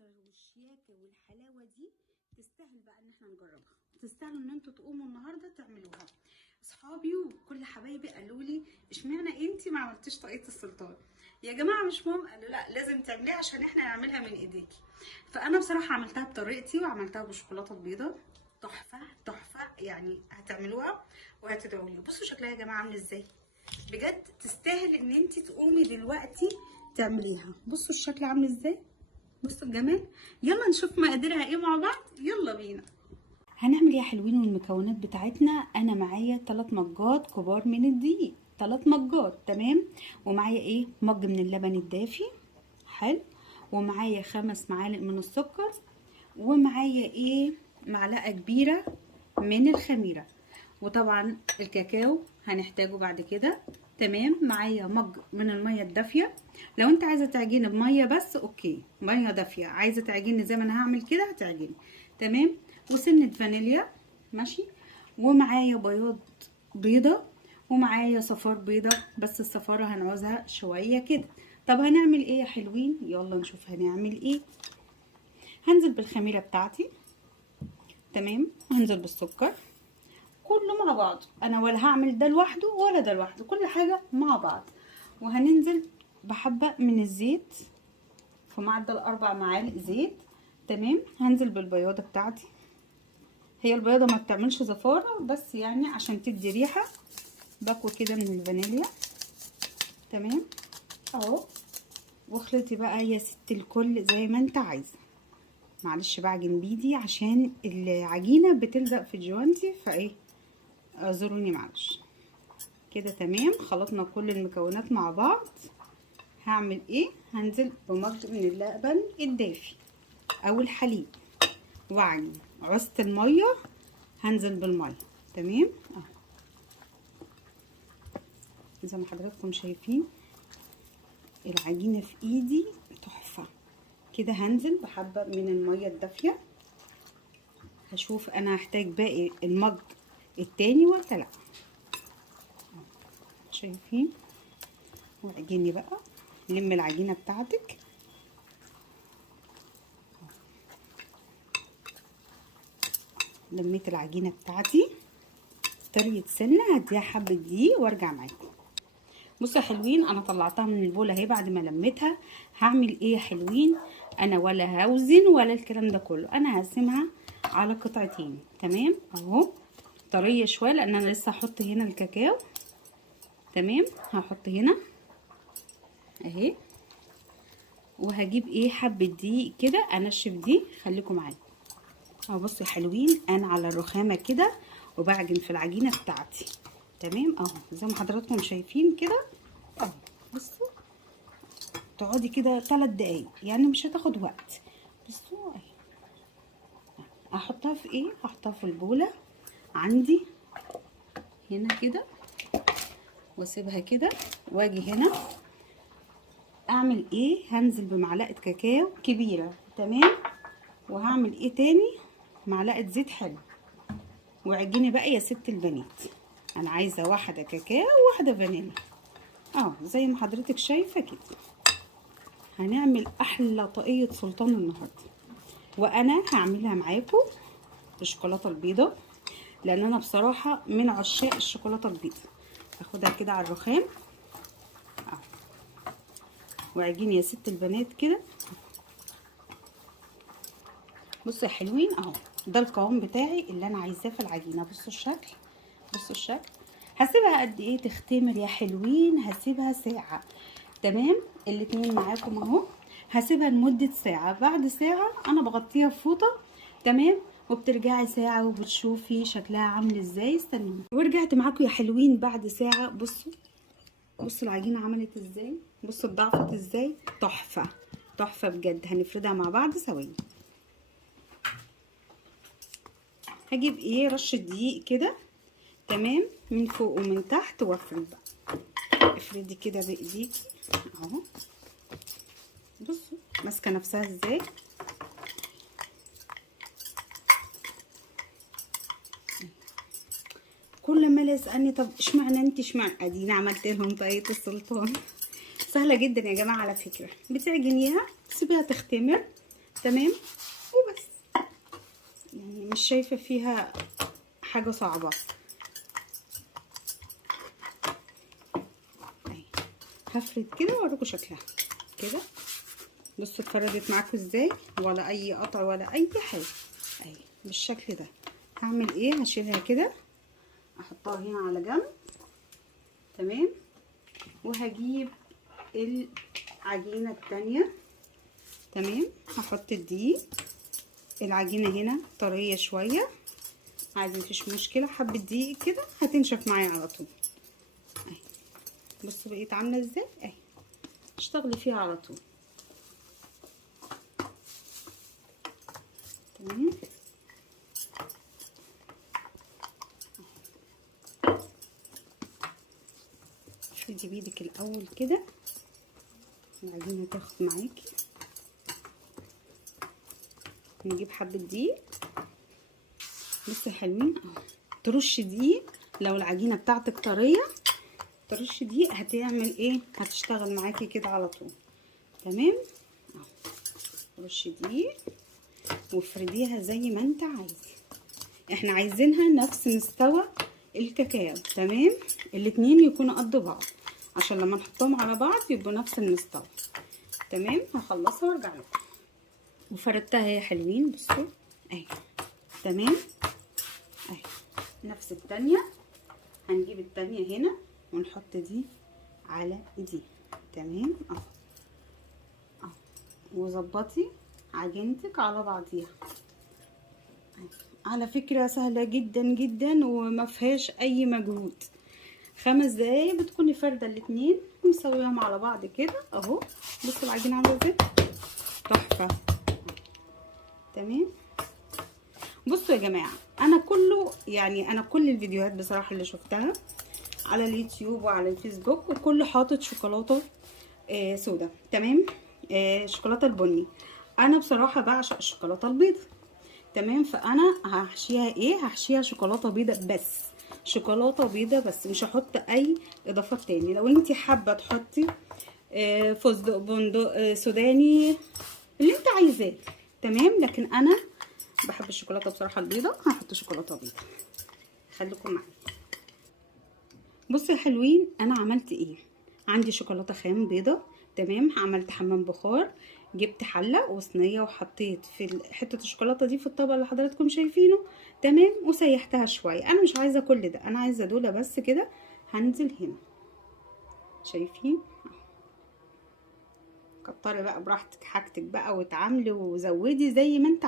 المنظر والشياكه والحلاوه دي تستاهل بقى ان احنا نجربها. تستاهلوا ان انتوا تقوموا النهارده تعملوها. اصحابي وكل حبايبي قالوا لي اشمعنى انتي ما عملتيش طاقية السلطان؟ يا جماعه مش مهم، قالوا لا لازم تعمليها عشان احنا نعملها من ايديكي. فانا بصراحه عملتها بطريقتي وعملتها بالشوكولاته البيضاء. تحفه تحفه، يعني هتعملوها وهتدعوا لي. بصوا شكلها يا جماعه عامل ازاي، بجد تستاهل ان انتي تقومي دلوقتي تعمليها. بصوا الشكل عامل ازاي، بصوا الجمال. يلا نشوف مقاديرها ايه مع بعض، يلا بينا. هنعمل ايه يا حلوين؟ والمكونات بتاعتنا انا معايا 3 مجات كبار من الدقيق، 3 مجات تمام. ومعايا ايه، مج من اللبن الدافي حلو، ومعايا 5 معالق من السكر، ومعايا ايه، معلقه كبيره من الخميره، وطبعا الكاكاو هنحتاجه بعد كده تمام. معايا مج من الميه الدافيه، لو انت عايزه تعجني بميه بس اوكي، ميه دافيه. عايزه تعجني زي ما انا هعمل كده هتعجني تمام. وسنه فانيليا ماشي، ومعايا بيضه، ومعايا صفار بيضه، بس الصفاره هنعوزها شويه كده. طب هنعمل ايه يا حلوين؟ يلا نشوف هنعمل ايه. هنزل بالخميره بتاعتي تمام، هنزل بالسكر كله مع بعض. انا ولا هعمل ده لوحده ولا ده لوحده، كل حاجه مع بعض. وهننزل بحبه من الزيت في معدل 4 معالق زيت تمام. هنزل بالبياضه بتاعتي، هي البياضه ما بتعملش زفاره بس يعني عشان تدي ريحه. باكو كده من الفانيليا تمام اهو. واخلطي بقى يا ست الكل زي ما انت عايزه. معلش بعجن بايدي عشان العجينه بتلزق في جوانتي فايه، اعذروني معلش. كده تمام، خلطنا كل المكونات مع بعض. هعمل ايه، هنزل بمج من اللبن الدافي او الحليب واعجن. عوزت الميه هنزل بالميه تمام اهو زي ما حضراتكم شايفين العجينه في ايدي تحفه. كده هنزل بحبه من الميه الدافيه. هشوف انا هحتاج باقي المج التاني ولا لا. شايفين، واعجني بقى، لم العجينه بتاعتك. لميت العجينه بتاعتي طرية سنه، هديها حبه دقيق وارجع معاكم. بصوا يا حلوين، انا طلعتها من البوله اهي بعد ما لميتها. هعمل ايه يا حلوين؟ انا ولا هوزن ولا الكلام ده كله، انا هقسمها على قطعتين تمام اهو. طريه شويه لان انا لسه هحط هنا الكاكاو تمام. هحط هنا اهي، وهجيب ايه، حبه دقيق كده انشف دي. خليكم معايا اهو. بصوا يا حلوين، انا على الرخامه كده وبعجن في العجينه بتاعتي تمام اهو زي ما حضراتكم شايفين كده اهو. بصوا تقعدي كده 3 دقايق يعني مش هتاخد وقت. بصوا اهي، هحطها في ايه، هحطها في البوله عندي هنا كده واسيبها كده. واجي هنا اعمل ايه، هنزل بمعلقه كاكاو كبيره تمام. وهعمل ايه تاني، معلقه زيت حلو. وعجيني بقى يا ست البنات، انا عايزه واحده كاكاو وواحده فانيليا اهو زي ما حضرتك شايفه كده. هنعمل احلى طاقية سلطان النهارده، وانا هعملها معاكم بالشوكولاته البيضاء لان انا بصراحه من عشاق الشوكولاته البيضاء. هاخدها كده على الرخام اهو، وعجيني يا ست البنات كده. بصوا يا حلوين اهو، ده القوام بتاعي اللي انا عايزاه في العجينه. بصوا الشكل، بصوا الشكل. هسيبها قد ايه تختمر يا حلوين؟ هسيبها ساعه تمام. الاتنين معاكم اهو، هسيبها لمده ساعه. بعد ساعه انا بغطيها بفوطه تمام، وبترجعي ساعه وبتشوفي شكلها عامل ازاي. استنوني ورجعت معاكم يا حلوين بعد ساعه. بصوا بصوا العجينه عملت ازاي، بصوا اتضاعفت ازاي، تحفه تحفه بجد. هنفردها مع بعض ثواني. هجيب ايه، رشه دقيق كده تمام من فوق ومن تحت وافرد بقى. افردي كده بايديكي اهو. بصوا ماسكه نفسها ازاي. كل ما يسالني طب اشمعنى انت، اشمعنى، اديني عملت لهم طاقية السلطان. سهله جدا يا جماعه على فكره. بتعجنيها تسيبيها تختمر تمام وبس. يعني مش شايفه فيها حاجه صعبه. اهي هفرد كده واوريكم شكلها كده. بصوا اتفردت معاكم ازاي، ولا اي قطع ولا اي حاجه. اهي بالشكل ده. هعمل ايه؟ هشيلها كده احطها هنا على جنب. تمام. وهجيب العجينه التانية. تمام. هحط الدقيق. العجينه هنا طريه شويه، عادي مفيش مشكله. حبه دقيق كده هتنشف معايا على طول. اهي بصوا بقيت عامله ازاي. اهي اشتغلي فيها على طول. تمام. افردي بايدك الاول كده العجينه تاخد معاكي. نجيب حبه دقيق. بصوا يا حلوين اهو، ترش دقيق. لو العجينه بتاعتك طريه ترش دقيق، هتعمل ايه؟ هتشتغل معاكي كده على طول. تمام اهو. رش دقيق وافرديها زي ما انت عايزه. احنا عايزينها نفس مستوى الكاكاو. تمام. الاتنين يكونوا قد بعض عشان لما نحطهم على بعض يبقوا نفس المستوى. تمام. هخلصها وارجع لكم. وفردتها يا حلوين. بصوا اهي. تمام اهي. نفس التانية. هنجيب التانية هنا ونحط دي على دي. تمام اهو اهو. وظبطي عجينتك على بعضيها. على فكرة سهلة جدا جدا وما فيهاش اي مجهود. 5 دقايق بتكوني فردة الاتنين ومسويهم على بعض كده اهو. بصوا العجينة عاملة ازاي، تحفة. تمام. بصوا يا جماعة، انا كل الفيديوهات بصراحة اللي شفتها على اليوتيوب وعلى الفيسبوك وكله حاطط شوكولاتة سودا. تمام. شوكولاتة البني. انا بصراحة بعشق الشوكولاتة البيضة. تمام. فانا هحشيها ايه؟ هحشيها شوكولاتة بيضة بس. شوكولاتة بيضة بس، مش هحط اي اضافات تاني. لو انتي حابة تحطي فستق، بندق، سوداني، اللي انت عايزاه. تمام. لكن انا بحب الشوكولاتة بصراحة البيضة، هحط شوكولاتة بيضة. خليكم معايا. بصوا يا حلوين، انا عملت ايه؟ عندي شوكولاتة خام بيضة. تمام. عملت حمام بخار. جبت حله وصينيه وحطيت في حته الشوكولاته دي في الطبق اللي حضراتكم شايفينه. تمام. وسيحتها شويه. انا مش عايزه كل ده، انا عايزه دول بس كده. هنزل هنا. شايفين؟ كتري بقى براحتك حاجتك بقى وتعاملي وزودي زي ما انت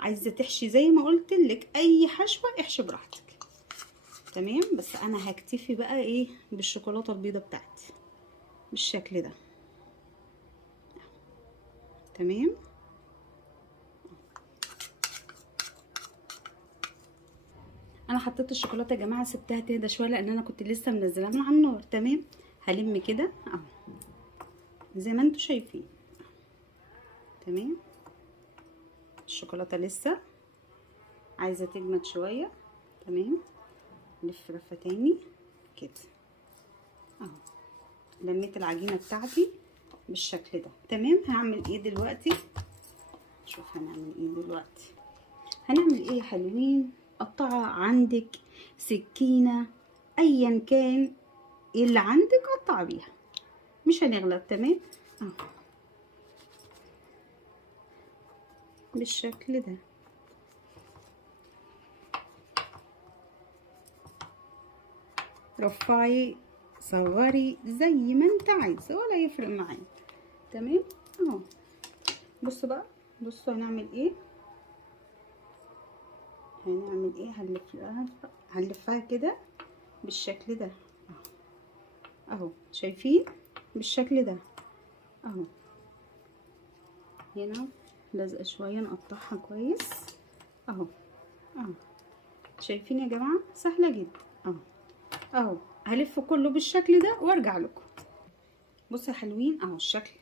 عايزه تحشي زي ما قلت لك. اي حشوه احشي براحتك. تمام. بس انا هكتفي بقى ايه بالشوكولاته البيضه بتاعتي بالشكل ده. تمام. انا حطيت الشوكولاته يا جماعه، سبتها تهدى شويه لان انا كنت لسه منزلها من على النار. تمام. هلم كده اهو زي ما انتم شايفين. تمام. الشوكولاته لسه عايزه تجمد شويه. تمام. لف لفه تاني كده اهو. لميت العجينه بتاعتي بالشكل ده. تمام. هعمل ايه دلوقتي؟ شوف هنعمل ايه دلوقتي. هنعمل ايه يا حلوين؟ قطعه عندك، سكينه، ايا كان اللي عندك قطع بيها، مش هنغلط. تمام اهو بالشكل ده. رفعي صوري زي ما انت عايزه ولا يفرق معايا. تمام اهو. بصوا بقى، بصوا هنعمل ايه. هنلفها كده بالشكل ده اهو. شايفين؟ بالشكل ده اهو. هنا لازقه شويه، نقطعها كويس اهو اهو. شايفين يا جماعه؟ سهله جدا اهو اهو. هلف كله بالشكل ده وارجع لكم. بصوا يا حلوين اهو الشكل.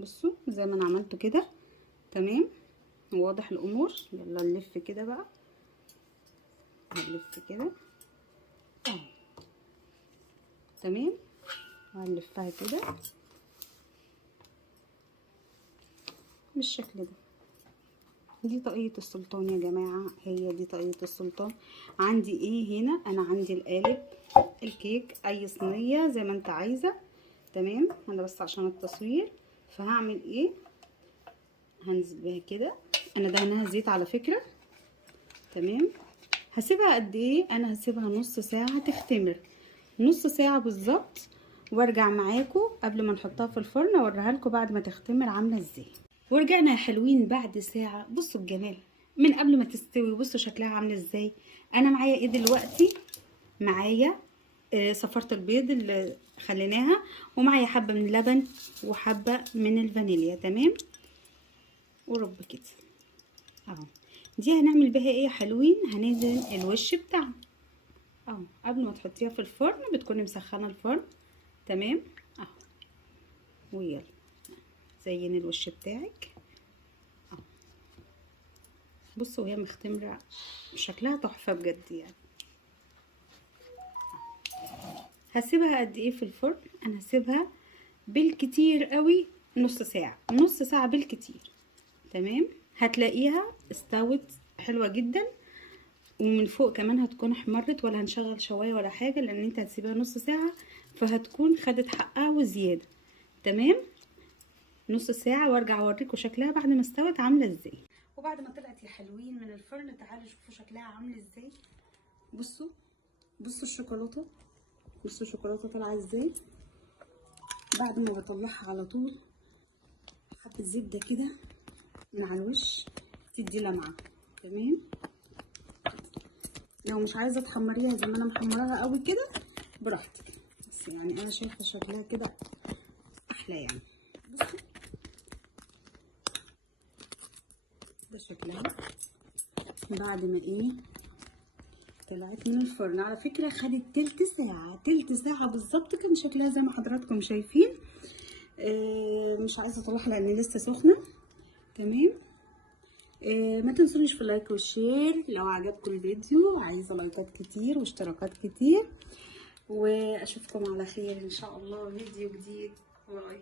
بصوا زي ما انا عملته كده. تمام. واضح الامور. يلا نلف كده بقى. هنلف كده اهو. تمام. هنلفها كده بالشكل ده. دي طاقية السلطان يا جماعة، هي دي طاقية السلطان. عندي ايه هنا؟ انا عندي القالب الكيك، اي صينية زي ما انت عايزة. تمام، انا بس عشان التصوير فهعمل ايه، هنزل كده. انا دهنها زيت على فكرة. تمام، هسيبها قد ايه؟ انا هسيبها نص ساعة تختمر، نص ساعة بالظبط، وارجع معاكم قبل ما نحطها في الفرن اوريها لكم بعد ما تختمر عاملة ازاي. ورجعنا يا حلوين بعد ساعة. بصوا الجمال من قبل ما تستوي، بصوا شكلها عامل ازاي. انا معايا ايه دلوقتي؟ معايا صفارة البيض اللي خليناها، ومعايا حبة من اللبن وحبة من الفانيليا. تمام، ورب كده اهو. دي هنعمل بها ايه يا حلوين؟ هننزل الوش بتاعها اهو. قبل ما تحطيها في الفرن بتكوني مسخنه الفرن. تمام اهو، ويلا زين الوش بتاعك اهو. بصوا وهي مختمره شكلها تحفه بجد يعني. هسيبها قد ايه في الفرن؟ انا هسيبها بالكتير قوي نص ساعه، نص ساعه بالكتير. تمام، هتلاقيها استوت حلوه جدا، ومن فوق كمان هتكون احمرت، ولا هنشغل شوايه ولا حاجه، لان انت هتسيبها نص ساعه فهتكون خدت حقها وزياده. تمام، نص ساعه وارجع اوريكم شكلها بعد ما استوت عامله ازاي. وبعد ما طلعت يا حلوين من الفرن، تعالوا شوفوا شكلها عامل ازاي. بصوا بصوا الشوكولاته، بصوا الشوكولاته طالعه ازاي. بعد ما بطلعها على طول حبه زبده كده من على الوش تدي لمعه. تمام، لو مش عايزه تحمريها زي ما انا محمراها قوي كده براحتك، بس يعني انا شايفه شكلها كده احلى يعني. بصوا ده شكلها بعد ما ايه طلعت من الفرن. على فكره خدت تلت ساعه، تلت ساعه بالظبط كان شكلها زي ما حضراتكم شايفين. مش عايزه اطلعها لان لسه سخنه. تمام، ما تنسونيش في اللايك والشير لو عجبكم الفيديو. عايزه لايكات كتير واشتراكات كتير، واشوفكم على خير ان شاء الله فيديو جديد. باي.